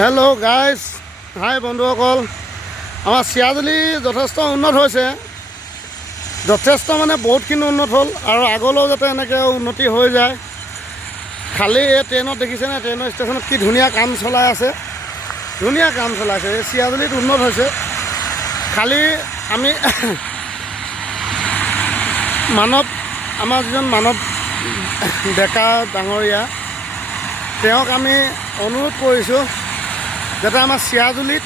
Hello' guys, হাই বন্ধুসকল। আমাৰ চিৰাজুলি যথেষ্ট উন্নত হৈছে, যথেষ্ট মানে বহুতখিনি উন্নত হ'ল আৰু আগলৈও যাতে এনেকৈ উন্নতি হৈ যায়। খালি এই ট্ৰেইনত দেখিছেনে, ট্ৰেইনৰ ষ্টেচনত কি ধুনীয়া কাম চলাই আছে, ধুনীয়া কাম চলাইছে। এই চিৰাজুলিত উন্নত হৈছে। খালি আমি আমাৰ যিজন মানৱ ডেকা ডাঙৰীয়া, তেওঁক আমি অনুৰোধ কৰিছোঁ যাতে আমাৰ চিৰাজুলিত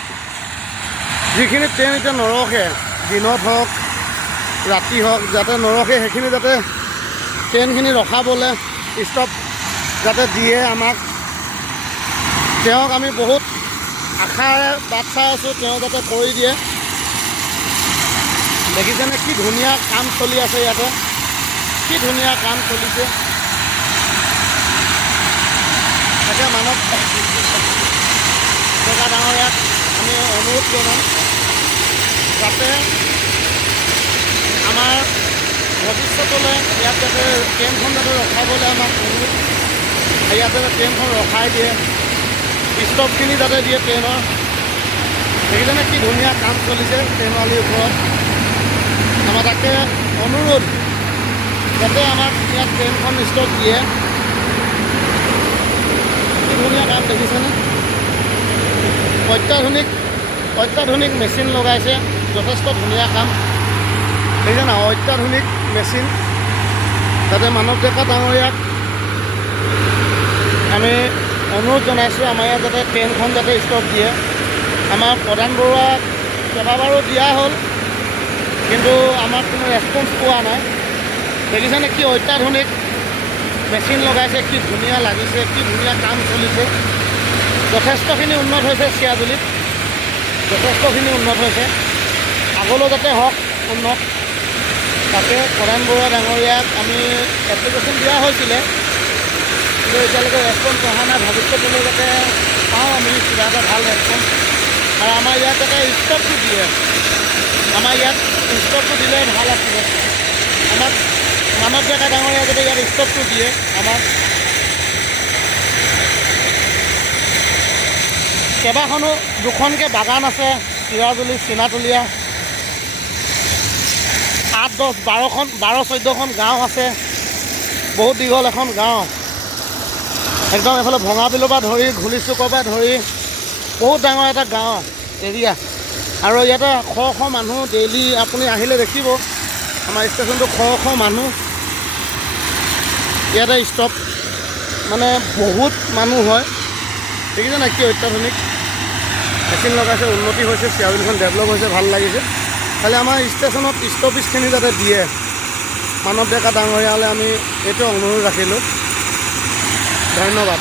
যিখিনি ট্ৰেইন এতিয়া নৰখে, দিনত হওক ৰাতি হওক, যাতে নৰখে, সেইখিনি যাতে ট্ৰেইনখিনি ৰখাবলৈ ষ্টপ যাতে দিয়ে আমাক। তেওঁক আমি বহুত আশাৰে বাট চাই আছোঁ, তেওঁ যাতে কৰি দিয়ে। দেখিছেনে কি ধুনীয়া কাম চলি আছে, ইয়াতে কি ধুনীয়া কাম চলিছে। তাকে মানৱ ডেকা ডাঙৰীয়াক আমি অনুৰোধ জনাম যাতে আমাৰ ভৱিষ্যতলৈ ইয়াত যাতে ট্ৰেইনখন যাতে ৰখাবলৈ আমাক অনুৰোধ, ইয়াত যাতে ট্ৰেইনখন ৰখাই দিয়ে, ষ্টপখিনি যাতে দিয়ে ট্ৰেইনৰ। সেইকাৰণে কি ধুনীয়া কাম চলিছে ট্ৰেইনৱালীৰ ওপৰত। আমাৰ তাকে অনুৰোধ যাতে আমাক ইয়াত ট্ৰেইনখন ষ্টপ দিয়ে। কি ধুনীয়া কাম দেখিছেনে, অত্যাধুনিক মেচিন লগাইছে, যথেষ্ট ধুনীয়া কাম দেখিছেনে, অত্যাধুনিক মেচিন। যাতে মানৱ ডেকা ডাঙৰীয়াক আমি অনুৰোধ জনাইছোঁ আমাৰ ইয়াত যাতে ট্ৰেইনখন যাতে ষ্টপ দিয়ে। আমাৰ প্ৰধান বৰুৱাক কেইবাবাৰো দিয়া হ'ল, কিন্তু আমাৰ কোনো ৰেছপন্স পোৱা নাই। দেখিছেনে কি অত্যাধুনিক মেচিন লগাইছে, কি ধুনীয়া লাগিছে, কি ধুনীয়া কাম চলিছে। যথেষ্টখিনি উন্নত হৈছে চিৰাজুলিত, যথেষ্টখিনি উন্নত হৈছে। আগলৈ যাতে হওক উন্নত, তাকে প্ৰধান বৰুৱা ডাঙৰীয়াক আমি এপ্লিকেশ্যন দিয়া হৈছিলে, কিন্তু এতিয়ালৈকে ৰেছপন্স অহা নাই। ভৱিষ্যতলৈ যাতে পাওঁ আমি কিবা এটা ভাল ৰেছপন্স, আৰু আমাৰ ইয়াত যাতে ষ্টপটো দিয়ে, আমাৰ ইয়াত ষ্টপটো দিলে ভাল আছিলে। আমাক মানৱ ডেকা ডাঙৰীয়া যাতে ইয়াত ষ্টপটো দিয়ে। আমাক কেইবাখনো দুখনকৈ বাগান আছে চিৰাজুলি, চীনাতলীয়া, 8-10-12-14খন গাঁও আছে। বহুত দীঘল এখন গাঁও, একদম এইফালে ভঙাবিলৰ পৰা ধৰি ঘুলিচুকৰ পৰা ধৰি বহুত ডাঙৰ এটা গাঁও এৰিয়া। আৰু ইয়াতে শ মানুহ ডেইলি আপুনি আহিলে দেখিব, আমাৰ ষ্টেচনটো শ মানুহ ইয়াতে ষ্টপ, মানে বহুত মানুহ হয়। দেখিছে নাই কি অত্যাধুনিক মেচিন লগাইছে, উন্নতি হৈছে, চিৰাজুলিখন ডেভেলপ হৈছে, ভাল লাগিছে। খালি আমাৰ ষ্টেচনত ষ্টপেজখিনি যাতে দিয়ে, মানৱ ডেকা ডাঙৰীয়ালৈ আমি এইটো অনুৰোধ ৰাখিলোঁ। ধন্যবাদ।